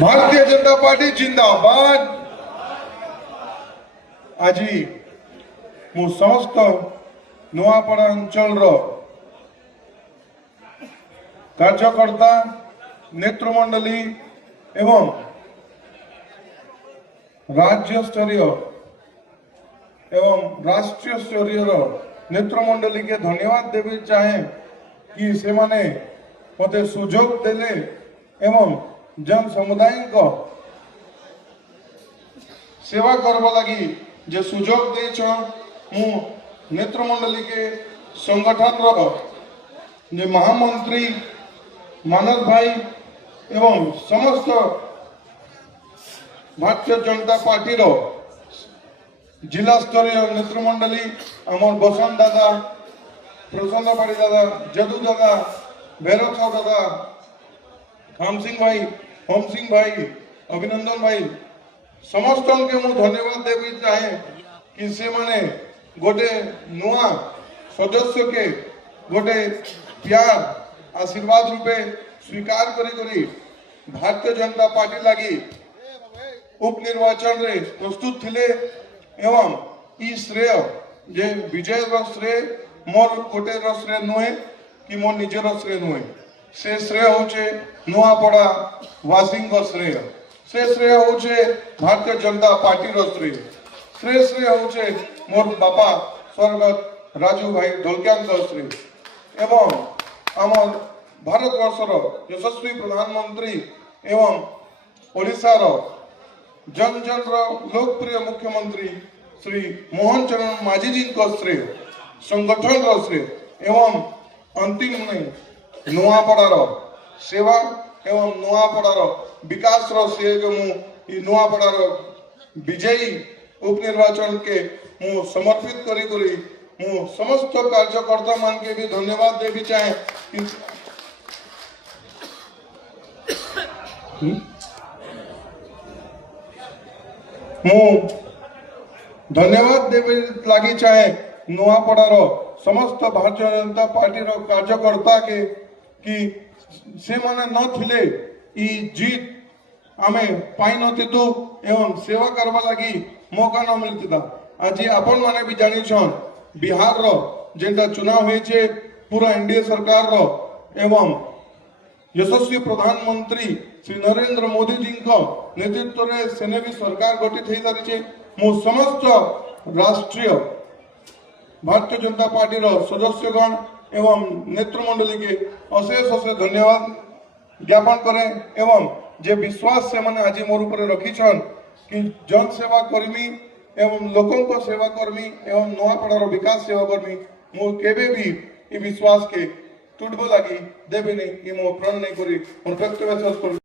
Bharatiya Janata party जिंदाबाद। आज मु समस्त नुआपड़ा अंचल कार्यकर्ता नेतृमंडली एवं राज्य स्तरीय एवं राष्ट्रीय स्तरीय नेतृमंडली के धन्यवाद देवी चाहे कि से माने मते सुजोग देले एवं जन समुदाय को सेवा करबा लगी जे सुजोग देछ मु नेतृमंडली के संगठन रो जे महामंत्री मानव भाई एवं समस्त भारतीय जनता पार्टी रो जिला स्तरीय नेतृमंडली आमर बसंत दादा, प्रसन्न पाड़ी दादा, जदू दादा, भैरव साहु दादा, खाम सिंह भाई, होम सिंह भाई, अभिनंदन भाई समस्त के मु धन्यवाद देवी चाहे कि से माने गोटे नुआ सदस्य के गोटे प्यार आशीर्वाद रूपे स्वीकार करी भारतीय जनता पार्टी लगी उपनिर्वाचन रे प्रस्तुत थिले एवं ई श्रेय जे विजय श्रेय मोर गोटे श्रेय नुहे कि मोर निजर श्रेय नुहे से श्रेय होचे नुआपड़ा वासिंग श्रेय से श्रेय होचे भारतीय जनता पार्टी रो श्रेय श्रेय होचे मोर बापा स्वर्गत राजू भाई ढोलकियान श्रेय एवं आमर भारत वर्षर यशस्वी प्रधानमंत्री एवं ओडिशा रो जन जन लोकप्रिय मुख्यमंत्री श्री मोहन चरण माझी जी को श्रेय संगठन रो श्रेय एवं अंतिम नहीं नुआपड़ा सेवा एवं नुआपड़ा विकास रो श्रेय के मु नुआपड़ा विजयी उपनिर्वाचन के मु समर्पित करी मु समस्त कार्यकर्ता मान के भी धन्यवाद देवी चाहे मु धन्यवाद देवी लगी चाहे नुआपड़ार समस्त भारतीय जनता पार्टी रो कार्यकर्ता के कि से माने न थिले ई जीत आमे पाई नथितु एवं सेवा करबा लगी मौका न मिलता। आज आपण माने भी जानी छन बिहार रो जेंटा चुनाव होय छे पूरा एनडीए सरकार रो एवं यशस्वी प्रधानमंत्री श्री नरेंद्र मोदी जी को नेतृत्व रे सेने भी सरकार गठित हो सारी छे। मु समस्त राष्ट्रीय भारतीय जनता पार्टी रो सदस्यगण एवं नेतृमंडली के अशेष अशेष धन्यवाद ज्ञापन करे एवं जे विश्वास से मैंने आज मोर ऊपर रखी छन कि जन सेवा कर्मी एवं लोकों को सेवा कर्मी एवं नुआपड़ार विकास सेवा कर्मी मु केबे भी ई विश्वास के टूटबो लगी देबे नहीं ई मो प्रण नहीं करी मोर व्यक्तिगत